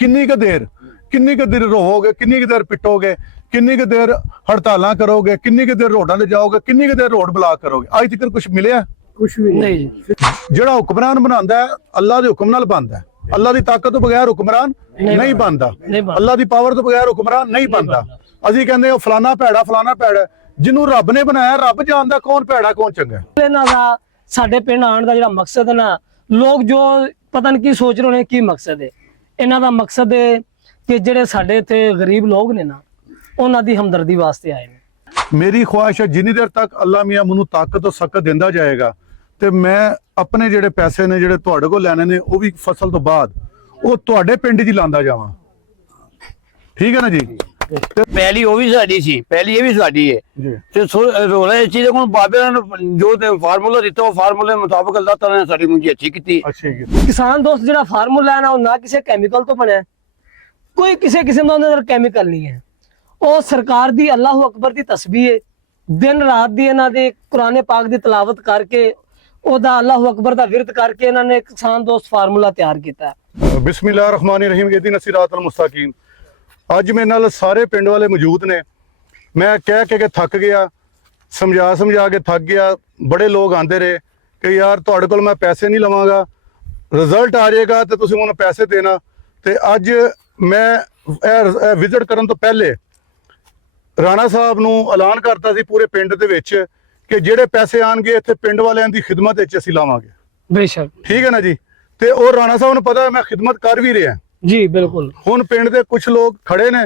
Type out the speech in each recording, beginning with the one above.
ਕਿੰਨੀ ਕੁ ਦੇਰ ਰੋਵੋਗੇ, ਕਿੰਨੀ ਕੁ ਦੇਰ ਪਿੱਟੋਗੇ, ਕਿੰਨੀ ਕੁ ਦੇਰ ਹੜਤਾਲਾਂ ਕਰੋਗੇ, ਕਿੰਨੀ ਕੁ ਦੇਰ ਰੋਡਾਂ ਤੇ ਜਾਓਗੇ, ਕਿੰਨੀ ਕੁ ਦੇਰ ਰੋਡ ਬਲਾਕ ਕਰੋਗੇ? ਅੱਜ ਤੱਕ ਕੁਝ ਮਿਲਿਆ? ਕੁਛ ਵੀ ਨਹੀਂ। ਜਿਹੜਾ ਹੁਕਮਰਾਨ ਬਣਾਉਂਦਾ ਹੈ ਅੱਲਾ ਦੇ ਹੁਕਮ ਨਾਲ ਬਣਦਾ ਹੈ। ਅੱਲਾ ਦੀ ਤਾਕਤ ਤੋਂ ਬਗੈਰ ਹੁਕਮਰਾਨ ਨਹੀਂ ਬਣਦਾ। ਅੱਲਾ ਦੀ ਪਾਵਰ ਤੋਂ ਬਗੈਰ ਹੁਕਮਰਾਨ ਨਹੀਂ ਬਣਦਾ। ਅਸੀਂ ਕਹਿੰਦੇ ਉਹ ਫਲਾਣਾ ਭੈੜਾ, ਜਿਹਨੂੰ ਰੱਬ ਨੇ ਬਣਾਇਆ ਰੱਬ ਜਾਣਦਾ ਕੌਣ ਭੈੜਾ ਕੌਣ ਚੰਗਾ। ਇਹਨਾਂ ਦਾ ਸਾਡੇ ਪਿੰਡ ਆਉਣ ਦਾ ਜਿਹੜਾ ਮਕਸਦ ਹੈ ਨਾ, ਲੋਕ ਜੋ ਪਤਾ ਨਹੀਂ ਕੀ ਸੋਚ ਰਹੇ ਹੋਣੇ, ਕੀ ਮਕਸਦ ਹੈ ਇਹਨਾਂ ਦਾ। ਮਕਸਦ ਹੈ ਕਿ ਜਿਹੜੇ ਸਾਡੇ ਇੱਥੇ ਗਰੀਬ ਲੋਕ ਨੇ ਨਾ, ਉਹਨਾਂ ਦੀ ਹਮਦਰਦੀ ਵਾਸਤੇ ਆਏ ਨੇ। ਮੇਰੀ ख्वाहिश है जिन्नी देर तक अल्लाह मियां मैनू ताकत और सकत दिंदा जाएगा ਤੇ ਮੈਂ ਆਪਣੇ ਜਿਹੜੇ ਪੈਸੇ ਨੇ ਜਿਹੜੇ ਤੁਹਾਡੇ ਕੋਲ ਲੈਣੇ ਨੇ ਉਹ ਵੀ ਫਸਲ ਤੋਂ ਬਾਅਦ ਉਹ ਤੁਹਾਡੇ ਪਿੰਡ 'ਚ ਹੀ ਲਾਂਦਾ ਜਾਵਾਂ। ਠੀਕ ਹੈ ਨਾ ਜੀ? ਪਹਿਲੀ ਉਹ ਵੀ ਸਾਡੀ ਸੀ, ਪਹਿਲੀ ਇਹ ਵੀ ਸਾਡੀ ਹੈ ਜੀ। ਤੇ ਰੋਲਾ ਇਸ ਚੀਜ਼ ਕੋਲ ਬਾਬੇ ਨੇ ਜੋ ਫਾਰਮੂਲਾ ਦਿੱਤਾ ਉਹ ਫਾਰਮੂਲੇ ਮੁਤਾਬਕ ਅੱਲਾਹ ਤਾਲਾ ਨੇ ਸਾਡੀ ਮੁੰਜੀ ਅੱਛੀ ਕੀਤੀ। ਅੱਛਾ ਜੀ। ਕਿਸਾਨ ਦੋਸਤ ਜਿਹੜਾ ਫਾਰਮੂਲਾ ਹੈ ਨਾ, ਉਹ ਨਾ ਕਿਸੇ ਕੈਮੀਕਲ ਤੋਂ ਬਣਿਆ, ਕੋਈ ਕਿਸੇ ਕਿਸਮ ਦਾ ਉਹਦੇ ਅੰਦਰ ਕੈਮੀਕਲ ਨਹੀਂ ਹੈ। ਉਹ ਸਰਕਾਰ ਦੀ ਅੱਲਾਹੁ ਅਕਬਰ ਦੀ ਤਸਬੀਹ ਹੈ। ਦਿਨ ਰਾਤ ਦੀ ਇਹਨਾਂ ਦੇ ਕੁਰਾਨ ਪਾਕ ਦੀ ਤਲਾਵਤ ਕਰਕੇ, ਉਹਦਾ ਅੱਲਾਹੁ ਅਕਬਰ ਦਾ ਵਿਰਦ ਕਰਕੇ ਇਹਨਾਂ ਨੇ ਕਿਸਾਨ ਦੋਸਤ ਫਾਰਮੂਲਾ ਤਿਆਰ ਕੀਤਾ। ਬਿਸਮਿਲ੍ਲਾਹਿਰ ਰਹਿਮਾਨਿਰ ਰਹੀਮ। ਇਹਦੀ ਸਿਰਾਤਲ ਮੁਸਤਕੀਮ। ਅੱਜ ਮੇਰੇ ਨਾਲ ਸਾਰੇ ਪਿੰਡ ਵਾਲੇ ਮੌਜੂਦ ਨੇ। ਮੈਂ ਕਹਿ ਕੇ ਥੱਕ ਗਿਆ, ਸਮਝਾ ਕੇ ਥੱਕ ਗਿਆ। ਬੜੇ ਲੋਕ ਆਂਦੇ ਰਹੇ ਕਿ ਯਾਰ ਤੁਹਾਡੇ ਕੋਲ ਮੈਂ ਪੈਸੇ ਨਹੀਂ ਲਵਾਂਗਾ, ਰਿਜ਼ਲਟ ਆ ਜਾਏਗਾ ਤੇ ਤੁਸੀਂ ਮੈਨੂੰ ਪੈਸੇ ਦੇਣਾ। ਤੇ ਅੱਜ ਮੈਂ ਇਹ ਵਿਜ਼ਿਟ ਕਰਨ ਤੋਂ ਪਹਿਲੇ ਰਾਣਾ ਸਾਹਿਬ ਨੂੰ ਐਲਾਨ ਕਰਤਾ ਸੀ ਪੂਰੇ ਪਿੰਡ ਦੇ ਵਿੱਚ ਕਿ ਜਿਹੜੇ ਪੈਸੇ ਆਣਗੇ ਇੱਥੇ ਪਿੰਡ ਵਾਲਿਆਂ ਦੀ ਖਿਦਮਤ ਵਿੱਚ ਅਸੀਂ ਲਾਵਾਂਗੇ। ਬੇਸ਼ੱਕ। ਠੀਕ ਹੈ ਨਾ ਜੀ? ਤੇ ਉਹ ਰਾਣਾ ਸਾਹਿਬ ਨੂੰ ਪਤਾ ਹੈ ਮੈਂ ਖਿਦਮਤ ਕਰ ਵੀ ਰਿਹਾ ਜੀ। ਬਿਲਕੁਲ। ਹੁਣ ਪਿੰਡ ਦੇ ਕੁਝ ਲੋਕ ਖੜੇ ਨੇ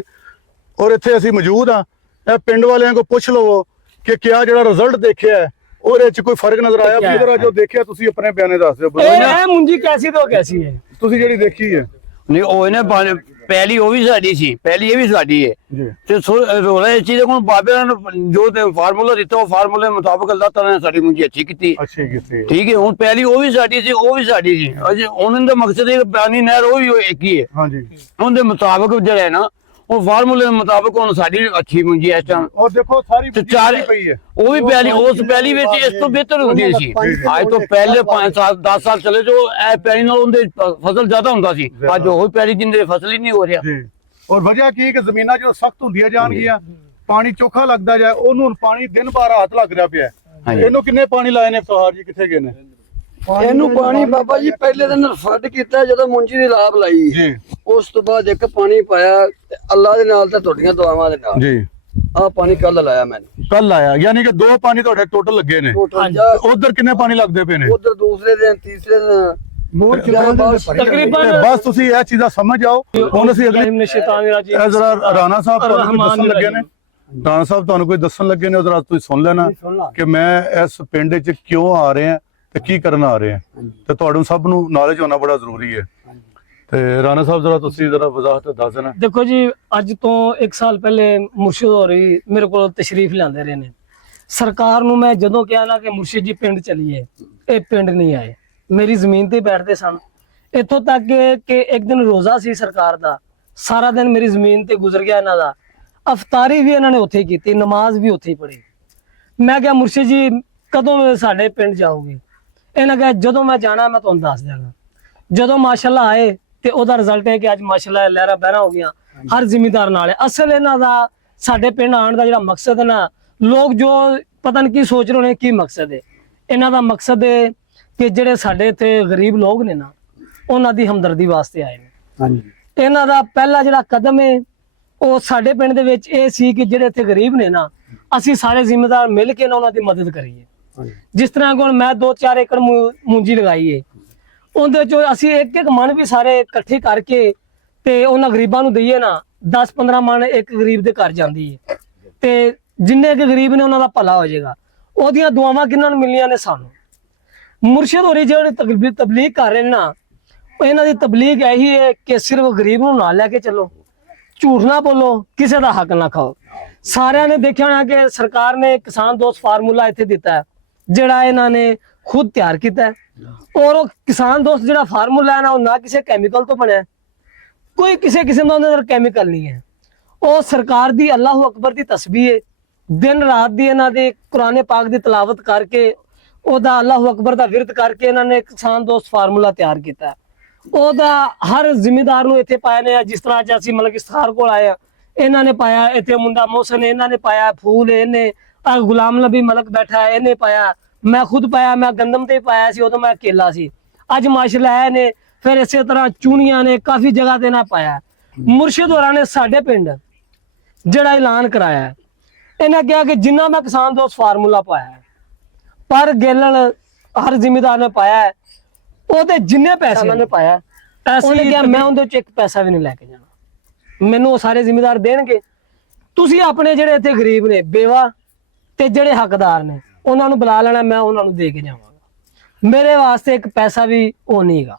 ਔਰ ਇੱਥੇ ਅਸੀਂ ਮੌਜੂਦ ਆ। ਇਹ ਪਿੰਡ ਵਾਲਿਆਂ ਕੋ ਪੁੱਛ ਲਵੋ ਕਿ ਕਿਆ ਜਿਹੜਾ ਰਿਜ਼ਲਟ ਦੇਖਿਆ ਹੈ ਉਹਦੇ ਵਿੱਚ ਕੋਈ ਫਰਕ ਨਜ਼ਰ ਆਇਆ? ਆਪਣੀ ਤਰ੍ਹਾਂ ਜੋ ਦੇਖਿਆ ਤੁਸੀਂ ਆਪਣੇ ਬਿਆਨੇ ਦੱਸ ਦਿਓ। ਇਹ ਮੁੰਜੀ ਕੈਸੀ ਤੋਂ ਕੈਸੀ ਹੈ ਤੁਸੀਂ ਜਿਹੜੀ ਦੇਖੀ ਹੈ? ਨਹੀਂ ਉਹ ਇਹਨੇ ਪਹਿਲੀ ਉਹ ਵੀ ਸਾਡੀ ਸੀ, ਪਹਿਲੀ ਇਹ ਵੀ ਸਾਡੀ ਹੈ ਜੀ। ਤੇ ਰੋਲਾ ਇਸ ਚੀਜ਼ ਕੋਲ ਬਾਬੇ ਨੇ ਜੋ ਫਾਰਮੂਲਾ ਦਿੱਤਾ ਉਹ ਫਾਰਮੂਲੇ ਮੁਤਾਬਕ ਅੱਲਾਹ ਤਾਲਾ ਨੇ ਸਾਡੀ ਮੁੰਜੀ ਅੱਛੀ ਕੀਤੀ। ਅੱਛੀ ਕੀਤੀ। ਠੀਕ ਹੈ। ਹੁਣ ਪਹਿਲੀ ਉਹ ਵੀ ਸਾਡੀ ਸੀ, ਉਹ ਵੀ ਸਾਡੀ ਸੀ। ਅਜੇ ਉਹਨਾਂ ਦਾ ਮਕਸਦ ਇਹ ਪਾਣੀ ਨਹਿਰ ਉਹ ਵੀ ਇੱਕ ਹੀ ਹੈ। ਹਾਂਜੀ। ਉਹਦੇ ਮੁਤਾਬਕ ਜਿਹੜਾ ਹੈ ਨਾ, ਉਹ ਫਾਰਮੂਲੇ ਦੇ ਮੁਤਾਬਕ ਹੁਣ ਸਾਡੀ ਅੱਛੀ ਮੁੰਜੀ ਇਸ ਟਾਈਮ ਔਰ ਦੇਖੋ ਸਾਰੀ ਪਈ ਹੈ। ਉਹ ਵੀ ਪਹਿਲੀ ਉਸ ਪਹਿਲੀ ਵਿੱਚ ਇਸ ਤੋਂ ਬਿਹਤਰ ਹੁੰਦੀ ਸੀ। ਅੱਜ ਤੋਂ ਪਹਿਲੇ 5 ਸਾਲ 10 ਸਾਲ ਚਲੇ ਜੋ ਇਹ ਪਹਿਲੀ ਨਾਲ ਉਹਦੇ ਫਸਲ ਜ਼ਿਆਦਾ ਹੁੰਦਾ ਸੀ। ਅੱਜ ਉਹ ਪਹਿਲੀ ਜਿੰਦੇ ਫਸਲ ਹੀ ਨਹੀਂ ਹੋ ਰਿਹਾ। ਜੀ। ਔਰ ਵਜ੍ਹਾ ਕੀ ਕਿ ਜ਼ਮੀਨਾਂ ਜੋ ਸਖਤ ਹੁੰਦੀਆਂ ਜਾਣਗੀਆਂ, ਪਾਣੀ ਚੋਖਾ ਲੱਗਦਾ ਜਾਏ, ਉਹਨੂੰ ਪਾਣੀ ਦਿਨ ਬਾਰ ਰਾਤ ਲੱਗ ਰਿਹਾ ਪਿਆ। ਇਹਨੂੰ ਕਿੰਨੇ ਪਾਣੀ ਲਾਏ ਨੇ ਫਹਾਰ ਜੀ? ਕਿੱਥੇ ਗਏ ਨੇ? ਇਹਨੂੰ ਪਾਣੀ ਬਾਬਾ ਜੀ ਪਹਿਲੇ ਦਿਨ ਫੱਡ ਕੀਤਾ ਜਦੋਂ ਮੁੰਜੀ ਦੀ ਲਾਭ ਲਾਈ ਜੀ। ਉਸ ਤੋਂ ਬਾਅਦ ਇੱਕ ਪਾਣੀ ਪਾਇਆ ਤੇ ਅੱਲਾ ਦੇ ਨਾਲ ਤੇ ਤੁਹਾਡੀਆਂ ਦੁਆਵਾਂ ਦੇ ਨਾਲ ਜੀ। ਆਹ ਪਾਣੀ ਕੱਲ ਲਾਇਆ ਮੈਨੂੰ। ਕੱਲ ਆਇਆ ਯਾਨੀ ਕਿ 2 ਪਾਣੀ ਤੁਹਾਡੇ ਟੋਟਲ ਲੱਗੇ ਨੇ। ਉਧਰ ਕਿੰਨੇ ਪਾਣੀ ਲੱਗਦੇ ਪਏ ਨੇ? ਉਧਰ ਦੂਸਰੇ ਦਿਨ ਤੀਸਰੇ ਦਿਨ ਤਕਰੀਬਨ। ਬਸ ਤੁਸੀਂ ਇਹ ਚੀਜ਼ਾਂ ਸਮਝ ਜਾਓ। ਹੁਣ ਅਸੀਂ ਅਗਲੇ ਜ਼ਰਾ ਰਾਣਾ ਸਾਹਿਬ ਤੁਹਾਨੂੰ ਦੱਸਣ ਲੱਗੇ ਨੇ। ਰਾਣਾ ਸਾਹਿਬ ਤੁਹਾਨੂੰ ਕੋਈ ਦੱਸਣ ਲੱਗੇ ਨੇ, ਜ਼ਰਾ ਤੁਸੀਂ ਸੁਣ ਲੈਣਾ ਕਿ ਮੈਂ ਇਸ ਪਿੰਡ 'ਚ ਕਿਉਂ ਆ ਰਿਹਾ ਤੇ ਕੀ ਕਰਨ ਆ ਰਹੇ ਆ। ਤੇ ਤੁਹਾਨੂੰ ਸਭ ਨੂੰ ਨੌਲੇਜ ਹੋਣਾ ਬੜਾ ਜ਼ਰੂਰੀ ਹੈ। ਤੇ ਰਾਣਾ ਸਾਹਿਬ ਜ਼ਰਾ ਤੁਸੀਂ ਜ਼ਰਾ ਵਜ਼ਾਹਤ ਦੱਸ ਦੇਣਾ। ਦੇਖੋ ਜੀ, ਅੱਜ ਤੋਂ 1 ਸਾਲ ਪਹਿਲੇ ਮੁਰਸ਼ਿਦ ਹੋਰੀ ਮੇਰੇ ਕੋਲ ਤਸ਼ਰੀਫ ਲਿਆਂਦੇ ਰਹੇ ਨੇ। ਸਰਕਾਰ ਨੂੰ ਮੈਂ ਜਦੋਂ ਕਿਹਾ ਨਾ ਕਿ ਮੁਰਸ਼ਿਦ ਜੀ ਪਿੰਡ ਚਲੀਏ, ਇਹ ਪਿੰਡ ਨਹੀਂ ਆਏ। ਮੇਰੀ ਜ਼ਮੀਨ ਤੇ ਬੈਠਦੇ ਸਨ। ਇੱਥੋਂ ਤੱਕ ਕਿ ਇੱਕ ਦਿਨ ਰੋਜ਼ਾ ਸੀ ਸਰਕਾਰ ਦਾ, ਸਾਰਾ ਦਿਨ ਮੇਰੀ ਜ਼ਮੀਨ ਤੇ ਗੁਜ਼ਰ ਗਿਆ ਇਹਨਾਂ ਦਾ। ਅਫਤਾਰੀ ਵੀ ਇਹਨਾਂ ਨੇ ਉੱਥੇ ਕੀਤੀ, ਨਮਾਜ਼ ਵੀ ਉੱਥੇ ਹੀ ਪੜ੍ਹੀ। ਮੈਂ ਕਿਹਾ ਮੁਰਸ਼ਿਦ ਜੀ ਕਦੋਂ ਸਾਡੇ ਪਿੰਡ ਜਾਓਗੇ? ਇਹਨਾਂ ਕਿਹਾ ਜਦੋਂ ਮੈਂ ਜਾਣਾ ਮੈਂ ਤੁਹਾਨੂੰ ਦੱਸ ਦਿਆਂਗਾ। ਜਦੋਂ ਮਾਸ਼ਾਅੱਲਾ ਆਏ ਤੇ ਉਹਦਾ ਰਿਜ਼ਲਟ ਹੈ ਕਿ ਅੱਜ ਮਾਸ਼ਾਅੱਲਾ ਲਹਿਰਾ ਬਹਿਰਾ ਹੋ ਗਿਆ ਹਰ ਜ਼ਿਮੀਦਾਰ ਨਾਲ। ਅਸਲ ਇਹਨਾਂ ਦਾ ਸਾਡੇ ਪਿੰਡ ਆਉਣ ਦਾ ਜਿਹੜਾ ਮਕਸਦ ਹੈ ਨਾ, ਲੋਕ ਜੋ ਪਤਾ ਨਹੀਂ ਕੀ ਸੋਚ ਰਹੇ ਹੋਣੇ, ਕੀ ਮਕਸਦ ਹੈ ਇਹਨਾਂ ਦਾ। ਮਕਸਦ ਹੈ ਕਿ ਜਿਹੜੇ ਸਾਡੇ ਇੱਥੇ ਗਰੀਬ ਲੋਕ ਨੇ ਨਾ, ਉਹਨਾਂ ਦੀ ਹਮਦਰਦੀ ਵਾਸਤੇ ਆਏ ਨੇ। ਹਾਂਜੀ। ਇਹਨਾਂ ਦਾ ਪਹਿਲਾ ਜਿਹੜਾ ਕਦਮ ਹੈ ਉਹ ਸਾਡੇ ਪਿੰਡ ਦੇ ਵਿੱਚ ਇਹ ਸੀ ਕਿ ਜਿਹੜੇ ਇੱਥੇ ਗਰੀਬ ਨੇ ਨਾ, ਅਸੀਂ ਸਾਰੇ ਜ਼ਿਮੀਦਾਰ ਮਿਲ ਕੇ ਨਾ ਉਹਨਾਂ ਦੀ ਮਦਦ ਕਰੀਏ। ਜਿਸ ਤਰ੍ਹਾਂ ਹੁਣ ਮੈਂ 2-4 ਏਕੜ ਮੂੰਜੀ ਲਗਾਈ ਏ, ਉਹਦੇ ਚੋਂ ਅਸੀਂ ਇੱਕ ਮਣ ਵੀ ਸਾਰੇ ਇਕੱਠੇ ਕਰਕੇ ਤੇ ਉਹਨਾਂ ਗਰੀਬਾਂ ਨੂੰ ਦਈਏ ਨਾ, 10-15 ਮਣ ਇੱਕ ਗਰੀਬ ਦੇ ਘਰ ਜਾਂਦੀ ਹੈ। ਤੇ ਜਿੰਨੇ ਕੁ ਗਰੀਬ ਨੇ ਉਹਨਾਂ ਦਾ ਭਲਾ ਹੋ ਜਾਏਗਾ। ਉਹਦੀਆਂ ਦੁਆਵਾਂ ਕਿਹਨਾਂ ਨੂੰ ਮਿਲਣੀਆਂ ਨੇ? ਸਾਨੂੰ। ਮੁਰਸ਼ਿਦ ਹੋਰੀ ਜਿਹੜੇ ਤਬਲੀਗ ਕਰ ਰਹੇ ਨੇ ਨਾ, ਇਹਨਾਂ ਦੀ ਤਬਲੀਗ ਇਹੀ ਹੈ ਕਿ ਸਿਰਫ ਗਰੀਬ ਨੂੰ ਨਾਲ ਲੈ ਕੇ ਚੱਲੋ, ਝੂਠ ਨਾ ਬੋਲੋ, ਕਿਸੇ ਦਾ ਹੱਕ ਨਾ ਖਾਓ। ਸਾਰਿਆਂ ਨੇ ਦੇਖਿਆ ਹੋਣਾ ਕਿ ਸਰਕਾਰ ਨੇ ਕਿਸਾਨ ਦੋਸਤ ਫਾਰਮੂਲਾ ਇੱਥੇ ਦਿੱਤਾ ਹੈ, ਜਿਹੜਾ ਇਹਨਾਂ ਨੇ ਖੁਦ ਤਿਆਰ ਕੀਤਾ ਹੈ। ਔਰ ਉਹ ਕਿਸਾਨ ਦੋਸਤ ਜਿਹੜਾ ਫਾਰਮੂਲਾ ਹੈ ਨਾ, ਉਹ ਨਾ ਕਿਸੇ ਕੈਮੀਕਲ ਤੋਂ ਬਣਿਆ, ਕੋਈ ਕਿਸੇ ਕਿਸਮ ਦਾ ਉਹਦੇ ਅੰਦਰ ਕੈਮੀਕਲ ਨਹੀਂ ਹੈ। ਉਹ ਸਰਕਾਰ ਦੀ ਅੱਲਾਹੁ ਅਕਬਰ ਦੀ ਤਸਬੀਹ ਹੈ। ਦਿਨ ਰਾਤ ਦੀ ਇਹਨਾਂ ਦੇ ਕੁਰਾਨ ਪਾਕ ਦੀ ਤਲਾਵਤ ਕਰਕੇ, ਉਹਦਾ ਅੱਲਾਹੁ ਅਕਬਰ ਦਾ ਵਿਰਦ ਕਰਕੇ ਇਹਨਾਂ ਨੇ ਕਿਸਾਨ ਦੋਸਤ ਫਾਰਮੂਲਾ ਤਿਆਰ ਕੀਤਾ ਹੈ। ਉਹਦਾ ਹਰ ਜ਼ਿਮੀਂਦਾਰ ਨੂੰ ਇੱਥੇ ਪਾਇਆ ਨੇ। ਜਿਸ ਤਰ੍ਹਾਂ ਅੱਜ ਅਸੀਂ ਮਤਲਬ ਕਿ ਸਥਾਰ ਕੋਲ ਆਏ ਆ, ਇਹਨਾਂ ਨੇ ਪਾਇਆ, ਇੱਥੇ ਮੁੰਡਾ ਮੋਹਸਨ ਇਹਨਾਂ ਨੇ ਪਾਇਆ, ਫੂਲ ਇਹਨੇ, ਆਹ ਗੁਲਾਮ ਨਬੀ ਮਲਕ ਬੈਠਾ ਇਹਨੇ ਪਾਇਆ, ਮੈਂ ਖੁਦ ਪਾਇਆ, ਮੈਂ ਗੰਦਮ ਤੇ ਪਾਇਆ ਸੀ, ਉਦੋਂ ਮੈਂ ਅਕੇਲਾ ਸੀ। ਅੱਜ ਮਾਸ਼ਾਅੱਲਾ ਨੇ ਫਿਰ ਇਸੇ ਤਰ੍ਹਾਂ ਚੂਨੀਆਂ ਨੇ ਕਾਫੀ ਜਗ੍ਹਾ ਤੇ ਨਾ ਪਾਇਆ। ਮੁਰਸ਼ਿਦ ਹੋਰਾਂ ਨੇ ਸਾਡੇ ਪਿੰਡ ਜਿਹੜਾ ਐਲਾਨ ਕਰਾਇਆ ਹੈ, ਇਹਨਾਂ ਕਿਹਾ ਕਿ ਜਿੰਨਾ ਮੈਂ ਕਿਸਾਨ ਦੋਸਤ ਫਾਰਮੂਲਾ ਪਾਇਆ ਹੈ, ਪਰ ਗੇਲਣ ਹਰ ਜ਼ਿਮੀਦਾਰ ਨੇ ਪਾਇਆ ਹੈ, ਉਹਦੇ ਜਿੰਨੇ ਪੈਸੇ ਉਹਨੇ ਪਾਇਆ, ਉਹਨੇ ਕਿਹਾ ਮੈਂ ਉਹਦੇ ਚ ਇੱਕ ਪੈਸਾ ਵੀ ਨਹੀਂ ਲੈ ਕੇ ਜਾਣਾ, ਮੈਨੂੰ ਉਹ ਸਾਰੇ ਜ਼ਿਮੀਦਾਰ ਦੇਣਗੇ। ਤੁਸੀਂ ਆਪਣੇ ਜਿਹੜੇ ਇੱਥੇ ਗਰੀਬ ਨੇ, ਬੇਵਾ ਤੇ ਜਿਹੜੇ ਹੱਕਦਾਰ ਨੇ, ਉਹਨਾਂ ਨੂੰ ਬੁਲਾ ਲੈਣਾ, ਮੈਂ ਉਹਨਾਂ ਨੂੰ ਦੇ ਕੇ ਜਾਵਾਂਗਾ। ਮੇਰੇ ਵਾਸਤੇ ਇੱਕ ਪੈਸਾ ਵੀ ਉਹ ਨਹੀਂਗਾ।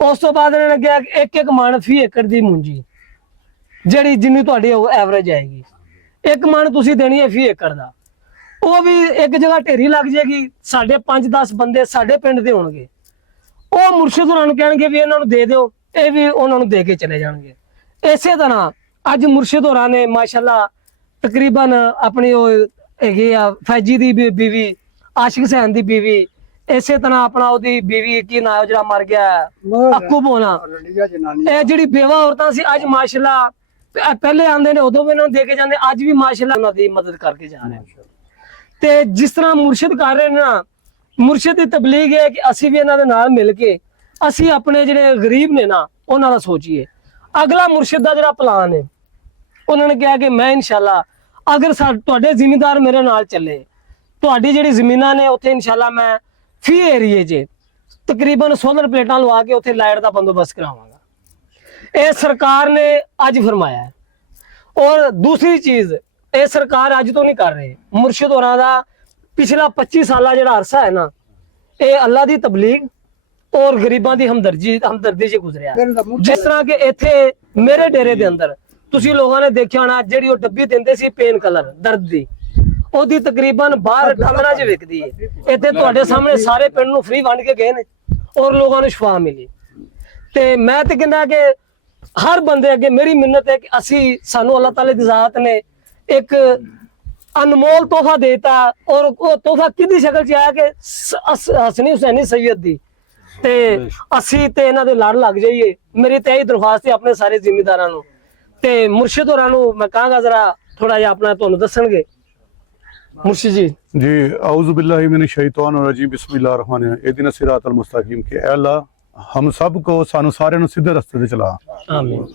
ਉਸ ਤੋਂ ਬਾਅਦ ਇਹਨਾਂ ਨੇ ਕਿਹਾ ਕਿ ਇੱਕ ਮਣ ਫੀ ਏਕੜ ਦੀ ਮੁੰਜੀ ਜਿਹੜੀ ਜਿੰਨੀ ਤੁਹਾਡੀ ਐਵਰੇਜ ਆਏਗੀ, ਇੱਕ ਮਣ ਤੁਸੀਂ ਦੇਣੀ ਹੈ ਫੀ ਏਕੜ ਦਾ। ਉਹ ਵੀ ਇੱਕ ਜਗ੍ਹਾ ਢੇਰੀ ਲੱਗ ਜਾਏਗੀ, ਸਾਡੇ 5-10 ਬੰਦੇ ਸਾਡੇ ਪਿੰਡ ਦੇ ਹੋਣਗੇ, ਉਹ ਮੁਰਸ਼ਿਦ ਹੋਰਾਂ ਨੂੰ ਕਹਿਣਗੇ ਵੀ ਇਹਨਾਂ ਨੂੰ ਦੇ ਦਿਓ, ਇਹ ਵੀ ਉਹਨਾਂ ਨੂੰ ਦੇ ਕੇ ਚਲੇ ਜਾਣਗੇ। ਇਸੇ ਤਰ੍ਹਾਂ ਅੱਜ ਮੁਰਸ਼ਿਦ ਹੋਰਾਂ ਨੇ ਮਾਸ਼ਾਅੱਲਾ ਤਕਰੀਬਨ ਆਪਣੀ ਉਹ ਹੈਗੀ ਆ ਫੈਜੀ ਦੀ ਬੀਵੀ, ਆਸ਼ਿਕ ਹੁਸੈਨ ਦੀ ਬੀਵੀ, ਇਸੇ ਤਰ੍ਹਾਂ ਆਪਣਾ ਉਹਦੀ ਬੀਵੀ ਕੀ ਨਾਮ ਜਿਹੜਾ ਮਰ ਗਿਆ ਅੱਕੂ ਬੋਨਾ, ਇਹ ਜਿਹੜੀ ਬੇਵਾ ਔਰਤਾਂ ਸੀ ਅੱਜ ਮਾਸ਼ਾਅੱਲਾ ਪਹਿਲੇ ਆਂਦੇ ਨੇ ਉਦੋਂ ਵੀ ਇਹਨਾਂ ਨੂੰ ਦੇ ਕੇ ਜਾਂਦੇ, ਅੱਜ ਵੀ ਮਾਸ਼ਾਅੱਲਾ ਉਹਨਾਂ ਦੀ ਮਦਦ ਕਰਕੇ ਜਾ ਰਹੇ ਨੇ। ਤੇ ਜਿਸ ਤਰ੍ਹਾਂ ਮੁਰਸ਼ਿਦ ਕਰ ਰਹੇ ਨੇ ਨਾ, ਮੁਰਸ਼ਿਦ ਦੀ ਤਬਲੀਗ ਹੈ ਕਿ ਅਸੀਂ ਵੀ ਇਹਨਾਂ ਦੇ ਨਾਲ ਮਿਲ ਕੇ ਅਸੀਂ ਆਪਣੇ ਜਿਹੜੇ ਗਰੀਬ ਨੇ ਨਾ ਉਹਨਾਂ ਦਾ ਸੋਚੀਏ। ਅਗਲਾ ਮੁਰਸ਼ਿਦ ਦਾ ਜਿਹੜਾ ਪਲਾਨ ਹੈ, ਉਹਨਾਂ ਨੇ ਕਿਹਾ ਕਿ ਮੈਂ ਇਨਸ਼ਾਅੱਲਾ ਅਗਰ ਤੁਹਾਡੇ ਜ਼ਿਮੀਂਦਾਰ ਮੇਰੇ ਨਾਲ ਚੱਲੇ, ਤੁਹਾਡੀ ਜਿਹੜੀ ਜ਼ਮੀਨਾਂ ਨੇ ਉੱਥੇ ਇਨਸ਼ਾਅੱਲਾ ਮੈਂ ਫੀ ਏਰੀਏ 'ਚ ਤਕਰੀਬਨ ਸੋਲਰ ਪਲੇਟਾਂ ਲਵਾ ਕੇ ਉੱਥੇ ਲਾਈਟ ਦਾ ਬੰਦੋਬਸਤ ਕਰਾਵਾਂਗਾ। ਇਹ ਸਰਕਾਰ ਨੇ ਅੱਜ ਫਰਮਾਇਆ ਹੈ। ਔਰ ਦੂਸਰੀ ਚੀਜ਼, ਇਹ ਸਰਕਾਰ ਅੱਜ ਤੋਂ ਨਹੀਂ ਕਰ ਰਹੀ, ਮੁਰਸ਼ਿਦ ਹੋਰਾਂ ਦਾ ਪਿਛਲਾ 25 ਸਾਲਾ ਜਿਹੜਾ ਅਰਸਾ ਹੈ ਨਾ, ਇਹ ਅੱਲਾ ਦੀ ਤਬਲੀਗ ਔਰ ਗਰੀਬਾਂ ਦੀ ਹਮਦਰਦੀ 'ਚ ਗੁਜ਼ਰਿਆ। ਜਿਸ ਤਰ੍ਹਾਂ ਕਿ ਇੱਥੇ ਮੇਰੇ ਡੇਰੇ ਦੇ ਅੰਦਰ ਤੁਸੀਂ ਲੋਕਾਂ ਨੇ ਦੇਖਿਆ ਹੋਣਾ, ਜਿਹੜੀ ਉਹ ਡੱਬੀ ਦਿੰਦੇ ਸੀ ਪੇਨ ਕਿਲਰ ਦਰਦ ਦੀ, ਉਹਦੀ ਤਕਰੀਬਨ ਬਾਹਰ ਡਾਲਰਾਂ 'ਚ ਵਿਕਦੀ ਹੈ। ਇੱਥੇ ਤੁਹਾਡੇ ਸਾਹਮਣੇ ਸਾਰੇ ਪਿੰਡ ਨੂੰ ਫ੍ਰੀ ਵੰਡ ਕੇ ਗਏ ਨੇ ਔਰ ਲੋਕਾਂ ਨੂੰ ਸ਼ਿਫਾ ਮਿਲੀ। ਤੇ ਮੈਂ ਤੇ ਕਹਿੰਦਾ ਕਿ ਹਰ ਬੰਦੇ ਅੱਗੇ ਮੇਰੀ ਮਿੰਨਤ ਹੈ ਕਿ ਸਾਨੂੰ ਅੱਲਾਹ ਤਾਲਾ ਦੀ ਜ਼ਾਤ ਨੇ ਇੱਕ ਅਨਮੋਲ ਤੋਹਫਾ ਦੇਤਾ, ਔਰ ਉਹ ਤੋਹਫਾ ਕਿਹਦੀ ਸ਼ਕਲ 'ਚ ਆਇਆ ਕਿ ਹਸਨੀ ਹੁਸੈਨੀ ਸੈयद ਦੀ, ਤੇ ਅਸੀਂ ਤੇ ਇਹਨਾਂ ਦੇ ਲੜ ਲੱਗ ਜਾਈਏ। ਮੇਰੀ ਤੇ ਇਹੀ ਦਰਖਾਸਤ ਹੈ ਆਪਣੇ ਸਾਰੇ ਜ਼ਿਮੀਂਦਾਰਾਂ ਨੂੰ। ਤੇ ਮੁਰਸ਼ਿਦ ਹੋਰਾਂ ਨੂੰ ਮੈਂ ਕਹਾਂਗਾ ਜ਼ਰਾ ਥੋੜਾ ਜਿਹਾ ਆਪਣਾ ਤੁਹਾਨੂੰ ਦੱਸਣਗੇ मुर्शिद जी। जी औज़ु बिल्लाहि मिनश शैतानिर रजीम बिस्मिल्लाहिर रहमानिर रहीम इहदिना सिरातल मुस्तकीम के अल्लाह हम सब को सानू सारे नु सीधे रस्ते ते चला। आमीन।